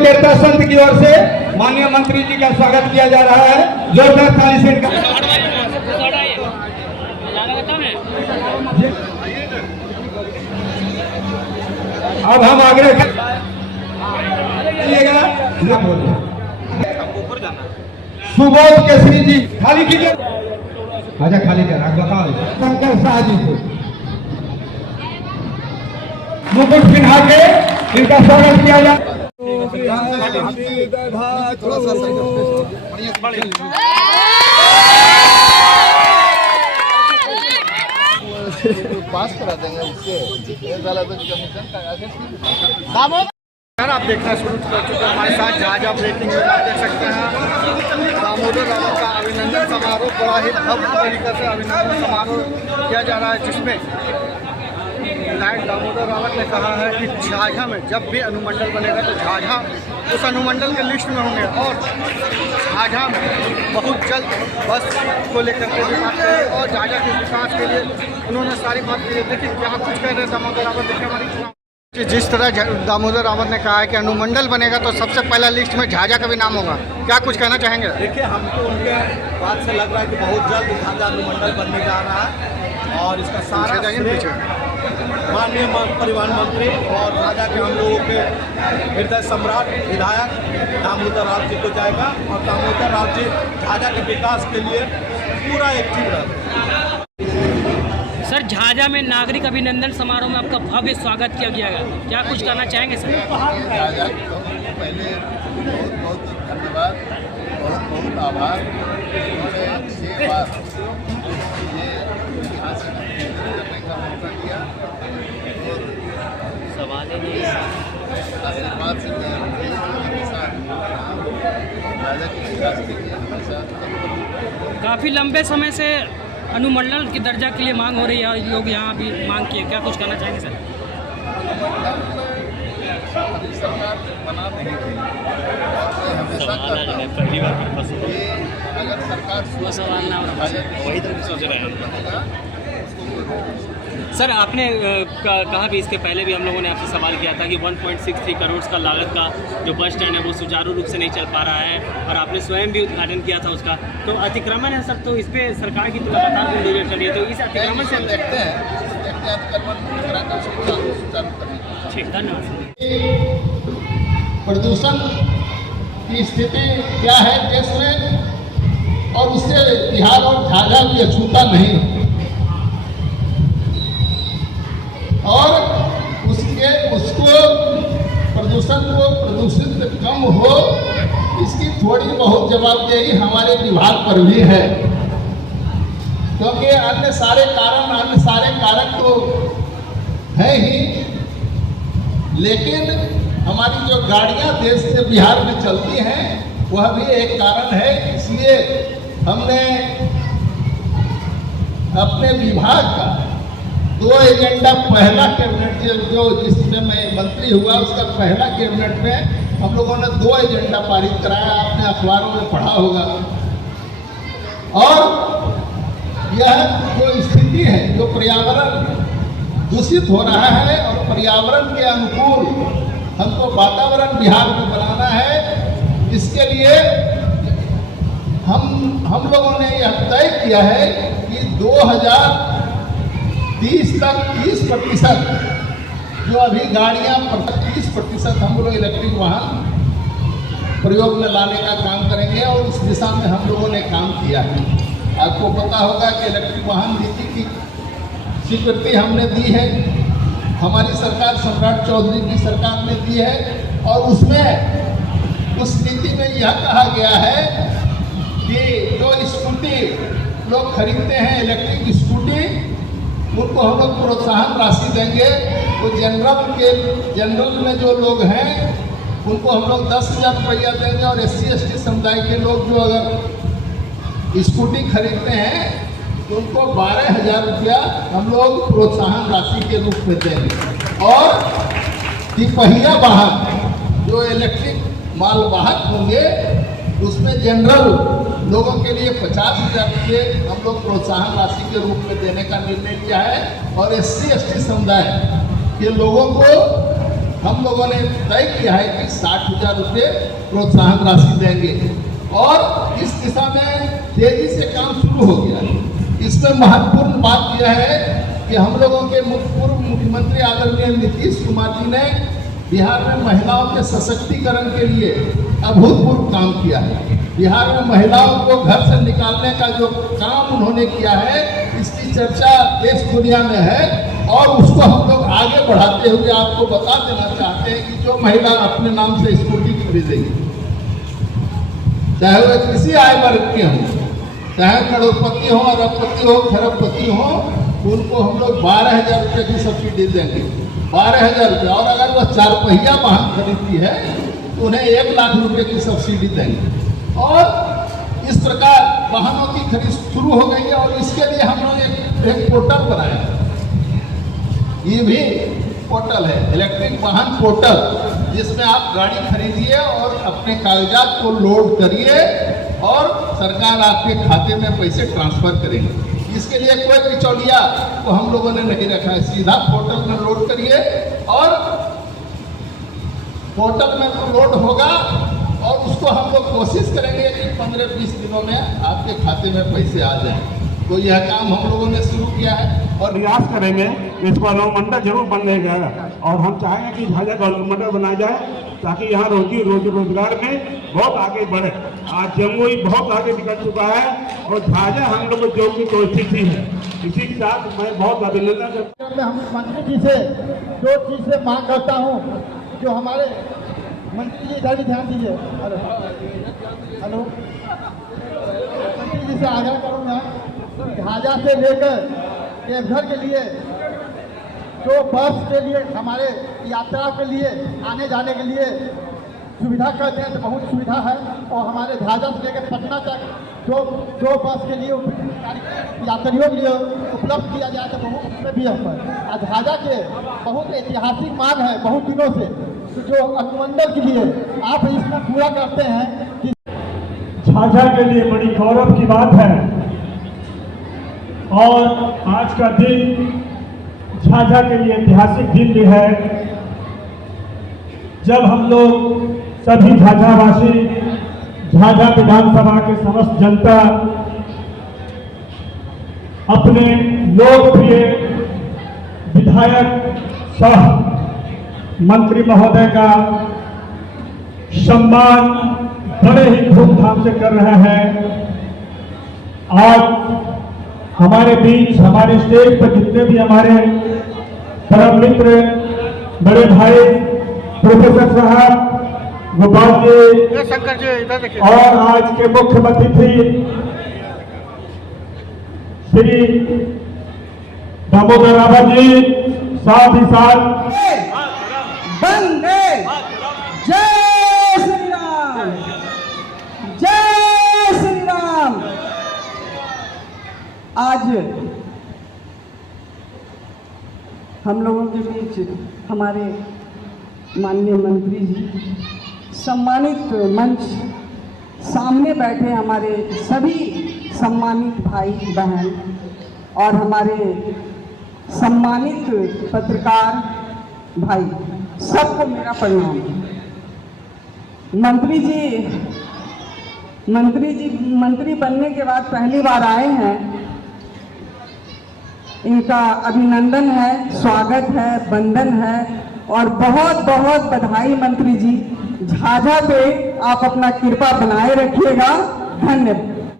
पत्रकारिता संघ की ओर से माननीय मंत्री जी का स्वागत किया जा रहा है। जोरदार ताली से इनका। अब हम आग्रह करिएगा, सुबोध केसरी जी खाली कीजिए। आजा खाली कर बताओ। शंकर शाह जी से मुकुट पिन्हा के इनका स्वागत किया जाए। पास करा देंगे उससे सर आप देखना शुरू कर चुके हैं हमारे साथ जहाँ जहाँ ब्रेकिंग न्यूज आप देख सकते हैं। दामोदर रावत का अभिनंदन समारोह बड़ा ही भव्य तरीके से अभिनंदन समारोह किया जा रहा है, जिसमें विधायक दामोदर रावत ने कहा है कि झाझा में जब भी अनुमंडल बनेगा तो झाझा उस अनुमंडल के लिस्ट में होंगे और झाझा में बहुत जल्द बस को लेकर के भी बात करें और झाझा के विकास के लिए उन्होंने सारी बात की। देखिए क्या कुछ कह रहे हैं दामोदर रावत। देखिए हमारी जिस तरह दामोदर रावत ने कहा है कि अनुमंडल बनेगा तो सबसे पहला लिस्ट में झाझा का भी नाम होगा, क्या कुछ कहना चाहेंगे? देखिए हमको उनके बात से लग रहा है कि बहुत जल्द झाझा अनुमंडल बनने जा रहा है और इसका सारा माननीय परिवहन मंत्री और राजा के हम लोगों के हृदय सम्राट विधायक दामोदर राव जी को जाएगा और दामोदर राव जी झाझा के विकास के लिए पूरा एक्टिव रहते। सर झाझा में नागरिक अभिनंदन समारोह में आपका भव्य स्वागत किया गया है, क्या कुछ कहना चाहेंगे सर? झाझा पहले बहुत बहुत धन्यवाद, बहुत बहुत आभार। उन्होंने 6 बार ये यहाँ से करने का मौका दिया और सवाल ही आशीर्वाद से मैं हमेशा राजा के विकास के लिए हमेशा। काफ़ी लंबे समय से अनुमंडल की दर्जा के लिए मांग हो रही है और लोग यहाँ भी मांग किए, क्या कुछ कहना चाहेंगे सर? अभी सरकार बना नहीं थी और हमेशा पहली बार अगर सरकार वही तो सोच रहे हैं सर। आपने कहा भी इसके पहले भी हम लोगों ने आपसे सवाल किया था कि 1.63 करोड़ का लागत का जो बस स्टैंड है वो सुचारू रूप से नहीं चल पा रहा है और आपने स्वयं भी उद्घाटन किया था उसका, तो अतिक्रमण है सर, तो इस पर सरकार की तो लगातार गुंजाइश चल रही है, तो इस अतिक्रमण से देखते हैं ठीक। धन्यवाद। प्रदूषण की स्थिति क्या है देश में और उससे बिहार और झाझा भी अछूता नहीं और उसको प्रदूषण को प्रदूषित कम हो इसकी थोड़ी बहुत जवाबदेही हमारे विभाग पर भी है, क्योंकि अन्य सारे कारक तो है ही, लेकिन हमारी जो गाड़ियां देश से बिहार में चलती हैं वह भी एक कारण है। इसलिए हमने अपने विभाग का 2 एजेंडा पहला कैबिनेट जो जिसमें मैं मंत्री हुआ उसका पहला कैबिनेट में हम लोगों ने 2 एजेंडा पारित कराया, आपने अखबारों में पढ़ा होगा। और यह जो स्थिति है, जो पर्यावरण दूषित हो रहा है और पर्यावरण के अनुकूल हमको वातावरण बिहार में बनाना है, इसके लिए हम लोगों ने यह तय किया है कि 2030 तक 30% जो अभी गाड़ियां 30% हम लोग इलेक्ट्रिक वाहन प्रयोग में लाने का काम करेंगे और उस दिशा में हम लोगों ने काम किया है। आपको पता होगा कि इलेक्ट्रिक वाहन नीति की स्वीकृति हमने दी है, हमारी सरकार सम्राट चौधरी की सरकार ने दी है और उसमें उस नीति में यह कहा गया है कि जो स्कूटी लोग खरीदते हैं इलेक्ट्रिक स्कूटी उनको हम लोग प्रोत्साहन राशि देंगे। तो जनरल में जो लोग हैं उनको हम लोग 10,000 रुपया देंगे और SC/ST समुदाय के लोग जो अगर स्कूटी खरीदते हैं तो उनको 12,000 रुपया हम लोग प्रोत्साहन राशि के रूप में देंगे। और तिपहिया वाहन जो इलेक्ट्रिक मालवाहक होंगे उसमें जनरल लोगों के लिए 50,000 रुपये हम लोग प्रोत्साहन राशि के रूप में देने का निर्णय लिया है और SC/ST समुदाय के लोगों को हम लोगों ने तय किया है कि 60,000 रुपये प्रोत्साहन राशि देंगे और इस दिशा में तेजी से काम शुरू हो गया है। इसमें महत्वपूर्ण बात यह है कि हम लोगों के पूर्व मुख्यमंत्री आदरणीय नीतीश कुमार जी ने बिहार में महिलाओं के सशक्तिकरण के लिए अभूतपूर्व काम किया है। बिहार में महिलाओं को घर से निकालने का जो काम उन्होंने किया है, इसकी चर्चा देश दुनिया में है और उसको हम लोग आगे बढ़ाते हुए आपको बता देना चाहते हैं कि जो महिला अपने नाम से स्कूटी खरीदेगी, चाहे वह किसी आय वर्ग के हों, चाहे करोड़पति हो, अरबपति हो, खरबपति हो, उनको हम लोग 12,000 रुपये की सब्सिडी देंगे। 12,000 रुपये। और अगर वह 4 पहिया वाहन खरीदती है तो उन्हें 1 लाख रुपये की सब्सिडी देंगे। और इस प्रकार वाहनों की खरीद शुरू हो गई है और इसके लिए हम लोग एक पोर्टल बनाया है। ये भी पोर्टल है, इलेक्ट्रिक वाहन पोर्टल, जिसमें आप गाड़ी खरीदिए और अपने कागजात को लोड करिए और सरकार आपके खाते में पैसे ट्रांसफर करेगी। इसके लिए कोई बिचौलिया को हम लोगों ने नहीं रखा है, सीधा पोर्टल में लोड करिए और पोर्टल में तो लोड होगा और उसको हम लोग कोशिश करेंगे कि 15-20 दिनों में आपके खाते में पैसे आ जाएं। तो यह काम हम लोगों ने शुरू किया है और प्रयास करेंगे इसको अनुमंडल जरूर बनेगा और हम चाहेंगे कि झाझा का अनुमंडल बनाया जाए ताकि यहाँ रोजगार में बहुत आगे बढ़े। आज जमुई बहुत आगे निकल चुका है और झाझा हम लोग को जो की स्थिति है। इसी के साथ मैं बहुत अभिनंदन करता हूँ। मैं हम मंत्री जी से 2 चीज़ से मांग करता हूँ, जो हमारे मंत्री जी इधर भी ध्यान दीजिए। हेलो, मंत्री जी से आग्रह करूँगा झाझा से लेकर देवघर के लिए जो बस के लिए हमारे यात्रा के लिए आने जाने के लिए सुविधा करते हैं तो बहुत सुविधा है। और हमारे झाझा से लेकर पटना तक जो बस के लिए यात्रियों के लिए उपलब्ध किया जाए तो बहुत उसमें भी है। झाझा के बहुत ऐतिहासिक मांग है बहुत दिनों से, तो जो अनुमंडल के लिए आप इसमें पूरा करते हैं कि झाझा के लिए बड़ी गौरव की बात है और आज का दिन झाझा के लिए ऐतिहासिक दिन भी है, जब हम लोग सभी झाझावासी, झाझा विधानसभा के समस्त जनता अपने लोकप्रिय विधायक सह मंत्री महोदय का सम्मान बड़े ही धूमधाम से कर रहे हैं। आज हमारे बीच हमारे स्टेज पर जितने भी हमारे परम मित्र बड़े भाई प्रोफेसर साहब गोपाल जी और आज के मुख्य अतिथि श्री दामोदर रावत जी, साथ ही साथ वंदे जय श्री राम, जय श्री राम। आज हम लोगों के बीच हमारे माननीय मंत्री जी, सम्मानित मंच सामने बैठे हमारे सभी सम्मानित भाई बहन और हमारे सम्मानित पत्रकार भाई, सबको मेरा प्रणाम। मंत्री बनने के बाद पहली बार आए हैं, इनका अभिनंदन है, स्वागत है, वंदन है और बहुत बहुत बधाई मंत्री जी। झाझा पे आप अपना कृपा बनाए रखिएगा। धन्यवाद।